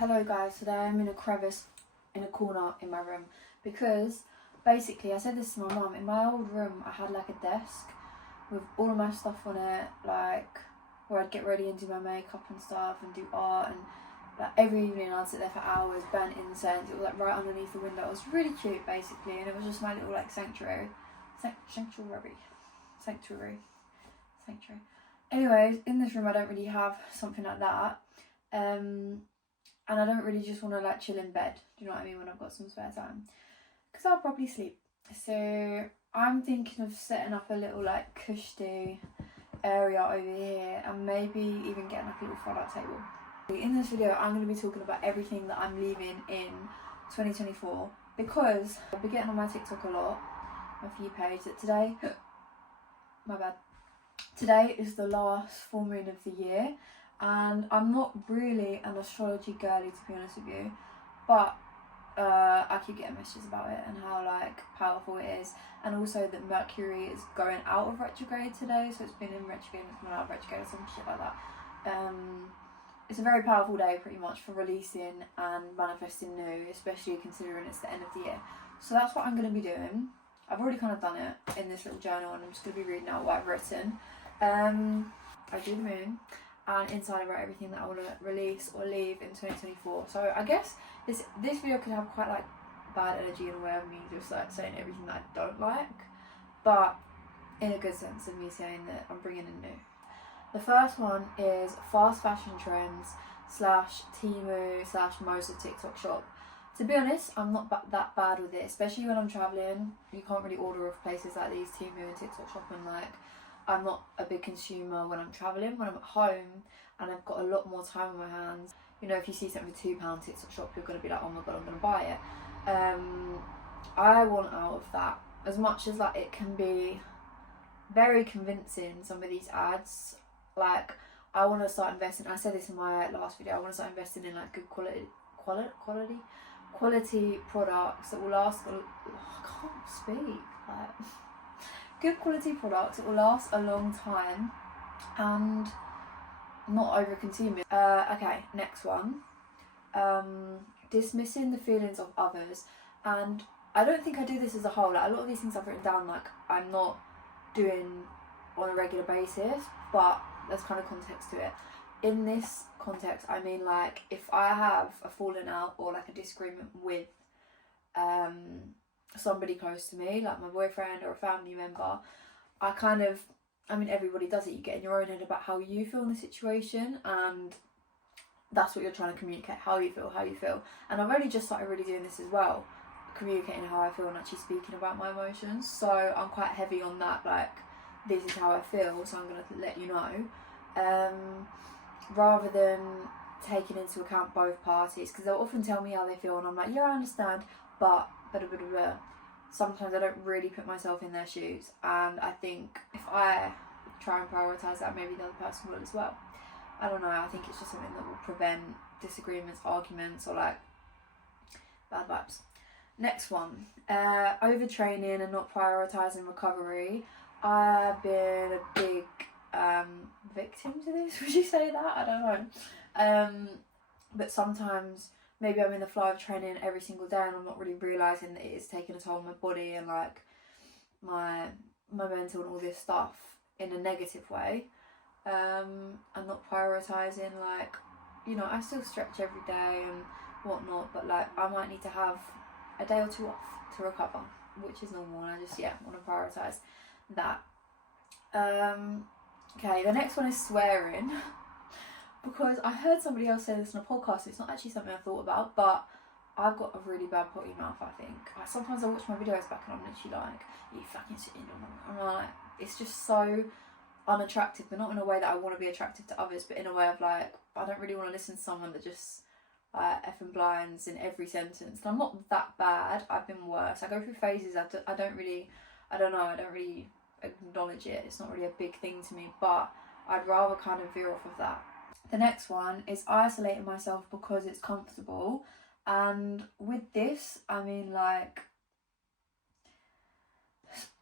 Hello guys, today I'm in a crevice in a corner in my room because basically I said this to my mum. In my old room I had like a desk with all of my stuff on it, like where I'd get ready and do my makeup and stuff and do art, and like every evening I'd sit there for hours, burn incense. It was like right underneath the window. It was really cute basically, and it was just my little like sanctuary. Anyways, in this room I don't really have something like that. And I don't really just want to like chill in bed, do you know what I mean, when I've got some spare time, because I'll probably sleep. So I'm thinking of setting up a little like cushy area over here, and maybe even getting like a little fold-out table. In this video I'm going to be talking about everything that I'm leaving in 2024, because I've been getting on my TikTok a lot, my For You page, that today, my bad, today is the last full moon of the year. And I'm not really an astrology girly, to be honest with you, but I keep getting messages about it and how like powerful it is, and also that Mercury is going out of retrograde today, so it's been in retrograde and it's gone out of retrograde or some shit like that. It's a very powerful day pretty much for releasing and manifesting new, especially considering it's the end of the year. So that's what I'm going to be doing. I've already kind of done it in this little journal, and I'm just going to be reading out what I've written. I do the moon, and inside I wrote everything that I want to release or leave in 2024. So I guess this video could have quite like bad energy in a way of me just like saying everything that I don't like, but in a good sense of me saying that I'm bringing in new. The first one is fast fashion trends / Temu / most of TikTok shop. To be honest, I'm not that bad with it, especially when I'm travelling. You can't really order off places like these, Temu and TikTok shop, and like I'm not a big consumer when I'm travelling. When I'm at home and I've got a lot more time on my hands, you know, if you see something for £2 TikTok shop, you're going to be like, oh my god, I'm going to buy it. I want out of that. As much as like it can be very convincing, some of these ads, like I want to start investing, I said this in my last video, I want to start investing in like good quality products that will last, I can't speak, like good quality products that will last a long time and not over consuming. Okay, next one. Dismissing the feelings of others. And I don't think I do this as a whole. Like a lot of these things I've written down, like I'm not doing on a regular basis, but there's kind of context to it. In this context, I mean like if I have a falling out or like a disagreement with somebody close to me, like my boyfriend or a family member, I mean everybody does it, you get in your own head about how you feel in the situation, and that's what you're trying to communicate, how you feel. And I've only just started really doing this as well, communicating how I feel and actually speaking about my emotions, so I'm quite heavy on that, like this is how I feel, so I'm going to let you know, rather than taking into account both parties, because they'll often tell me how they feel and I'm like, yeah, I understand, but sometimes I don't really put myself in their shoes, and I think if I try and prioritise that, maybe the other person will as well. I don't know, I think it's just something that will prevent disagreements, arguments, or like bad vibes. Next one, overtraining and not prioritising recovery. I've been a big victim to this, would you say that? I don't know. But sometimes maybe I'm in the flow of training every single day and I'm not really realising that it is taking a toll on my body and like my mental and all this stuff in a negative way. I'm not prioritising, like, you know, I still stretch every day and whatnot, but like I might need to have a day or two off to recover, which is normal, and I just want to prioritise that. Okay, the next one is swearing. Because I heard somebody else say this in a podcast, it's not actually something I thought about, but I've got a really bad potty mouth, I think. Like, sometimes I watch my videos back and I'm literally like, you fucking sitting on. I'm like, it's just so unattractive, but not in a way that I want to be attractive to others, but in a way of like, I don't really want to listen to someone that just effing blinds in every sentence. And I'm not that bad, I've been worse. I go through phases, I don't really acknowledge it, it's not really a big thing to me, but I'd rather kind of veer off of that. The next one is isolating myself because it's comfortable, and with this I mean like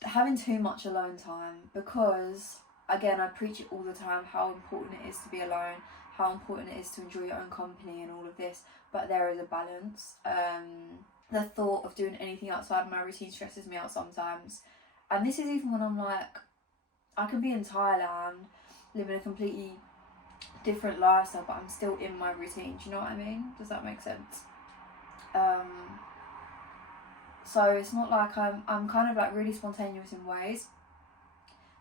having too much alone time, because again I preach it all the time how important it is to be alone, how important it is to enjoy your own company and all of this, but there is a balance. The thought of doing anything outside of my routine stresses me out sometimes, and this is even when I'm like, I can be in Thailand living a completely different lifestyle, but I'm still in my routine. Do you know what I mean? Does that make sense? So it's not like I'm kind of like really spontaneous in ways.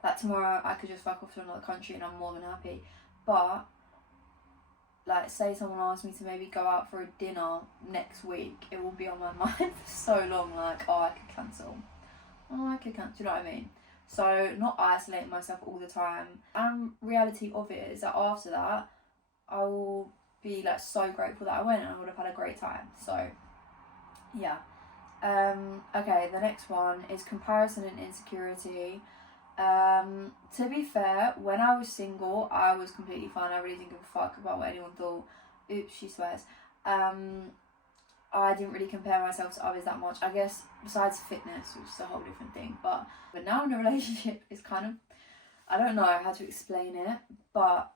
Like tomorrow I could just fuck off to another country and I'm more than happy. But like, say someone asked me to maybe go out for a dinner next week, it will be on my mind for so long, like, oh, I could cancel. Oh, I could cancel, do you know what I mean? So not isolating myself all the time. And reality of it is that after that, I will be like so grateful that I went and I would have had a great time. So yeah. Okay, the next one is comparison and insecurity. To be fair, when I was single, I was completely fine. I really didn't give a fuck about what anyone thought. Oops, she swears. I didn't really compare myself to others that much. I guess besides fitness, which is a whole different thing. But now in a relationship, it's kind of, I don't know how to explain it, but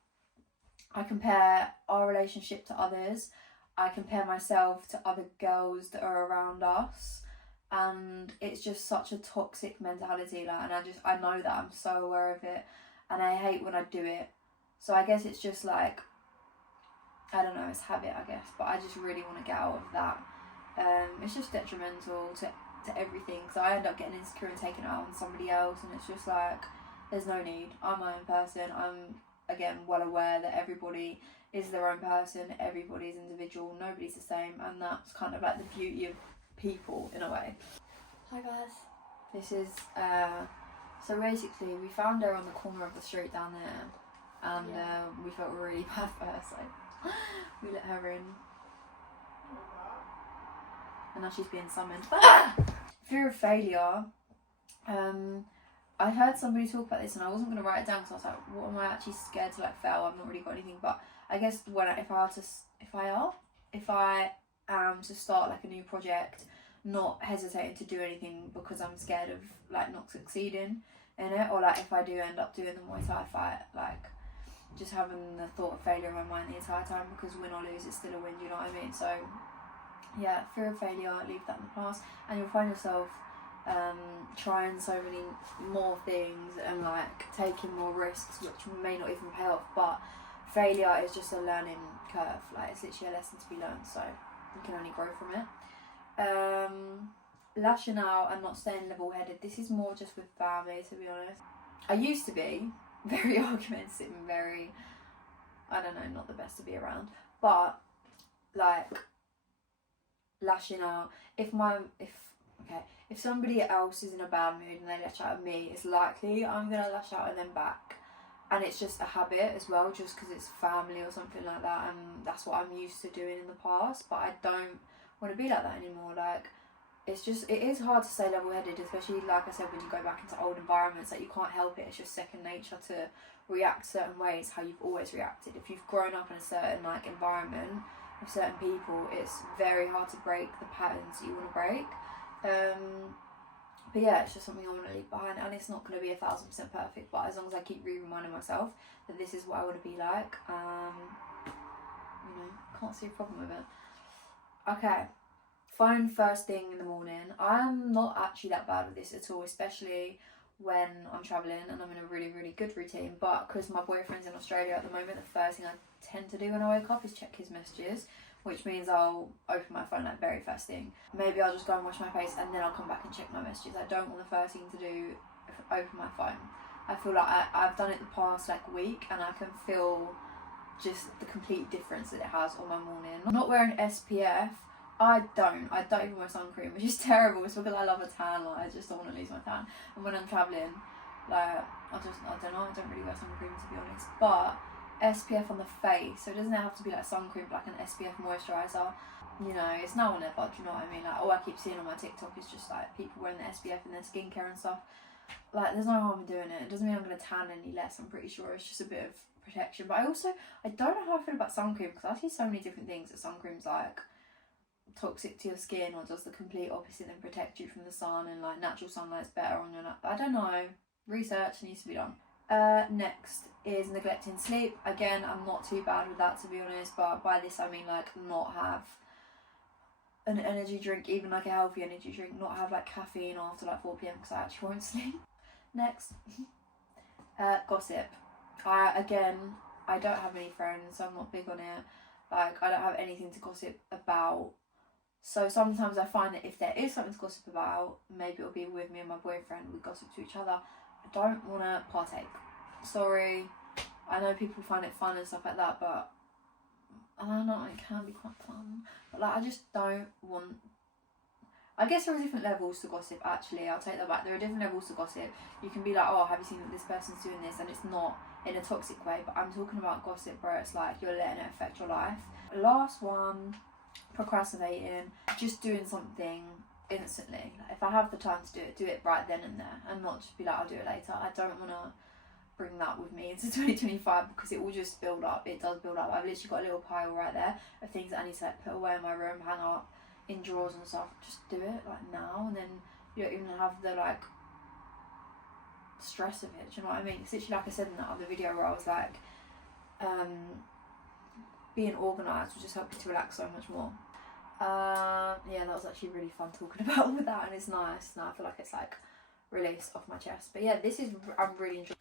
I compare our relationship to others. I compare myself to other girls that are around us. And it's just such a toxic mentality, like, and I know that, I'm so aware of it, and I hate when I do it. So I guess it's just like, I don't know, it's habit, I guess, but I just really want to get out of that. It's just detrimental to everything, so I end up getting insecure and taking it out on somebody else, and it's just like, there's no need. I'm my own person. I'm, again, well aware that everybody is their own person, everybody's individual, nobody's the same, and that's kind of like the beauty of people in a way. Hi guys. This is so basically we found her on the corner of the street down there, and we felt really bad for her, so we let her in, and now she's being summoned. Fear of failure. I heard somebody talk about this and I wasn't going to write it down because I was like, what am I actually scared to like fail? I've not really got anything, but I guess if I am to start like a new project, not hesitating to do anything because I'm scared of like not succeeding in it, or like if I do end up doing the Muay Thai fight, like just having the thought of failure in my mind the entire time, because win or lose it's still a win, do you know what I mean? So yeah, fear of failure, leave that in the past, and you'll find yourself trying so many more things and like taking more risks which may not even pay off, but failure is just a learning curve, like it's literally a lesson to be learned, so you can only grow from it. Lashing out and not staying level-headed, this is more just with family, to be honest. I used to be very argumentative and very, I don't know, not the best to be around, but like lashing out, if somebody else is in a bad mood and they lash out at me, it's likely I'm gonna lash out at them back, and it's just a habit as well, just because it's family or something like that, and that's what I'm used to doing in the past, but I don't want to be like that anymore. Like, it is hard to stay level-headed, especially like I said, when you go back into old environments, like you can't help it, it's just second nature to react certain ways how you've always reacted. If you've grown up in a certain like environment with certain people, it's very hard to break the patterns that you want to break. But yeah, it's just something I want to leave behind, and it's not going to be 1000% perfect, but as long as I keep reminding myself that this is what I want to be like, can't see a problem with it. Okay, phone first thing in the morning. I'm not actually that bad with this at all, especially when I'm travelling and I'm in a really, really good routine, but because my boyfriend's in Australia at the moment, the first thing I tend to do when I wake up is check his messages, which means I'll open my phone like very first thing. Maybe I'll just go and wash my face and then I'll come back and check my messages. I don't want the first thing to do open my phone. I feel like I've done it the past like week, and I can feel just the complete difference that it has on my morning. Not wearing SPF, I don't even wear sun cream, which is terrible. It's because I love a tan, like I just don't want to lose my tan. And when I'm travelling, like I don't know, I don't really wear sun cream, to be honest, but SPF on the face, so it doesn't have to be like sun cream, but like an SPF moisturiser. You know, it's now or never, do you know what I mean? Like, all I keep seeing on my TikTok is just like people wearing the SPF in their skincare and stuff. Like, there's no harm in doing it. It doesn't mean I'm going to tan any less, I'm pretty sure. It's just a bit of protection. But I don't know how I feel about sun cream, because I see so many different things that sun cream's like toxic to your skin, or does the complete opposite and protect you from the sun, and like natural sunlight's better on your I don't know. Research needs to be done. Next is neglecting sleep. Again, I'm not too bad with that, to be honest, but by this I mean like not have an energy drink, even like a healthy energy drink, not have like caffeine after like 4 p.m. because I actually won't sleep. Next, gossip. I don't have any friends, so I'm not big on it. Like, I don't have anything to gossip about. So sometimes I find that if there is something to gossip about, maybe it'll be with me and my boyfriend, we gossip to each other. I don't want to partake. Sorry. I know people find it fun and stuff like that, but I know it can be quite fun. But like, I just don't want... I guess there are different levels to gossip, actually. I'll take that back. There are different levels to gossip. You can be like, oh, have you seen that this person's doing this? And it's not in a toxic way, but I'm talking about gossip where it's like you're letting it affect your life. Last one, procrastinating. Just doing something instantly. Like, if I have the time to do it right then and there, and not just be like, I'll do it later. I don't want to bring that with me into 2025 because it will just build up. It does build up. I've literally got a little pile right there of things that I need to like put away in my room, hang up in drawers and stuff. Just do it like now, and then you don't even have the like stress of it. Do you know what I mean? It's literally like I said in that other video where I was like, being organised will just help you to relax so much more. Yeah, that was actually really fun talking about all of that, and it's nice now. I feel like it's like released off my chest. But yeah, I'm really enjoying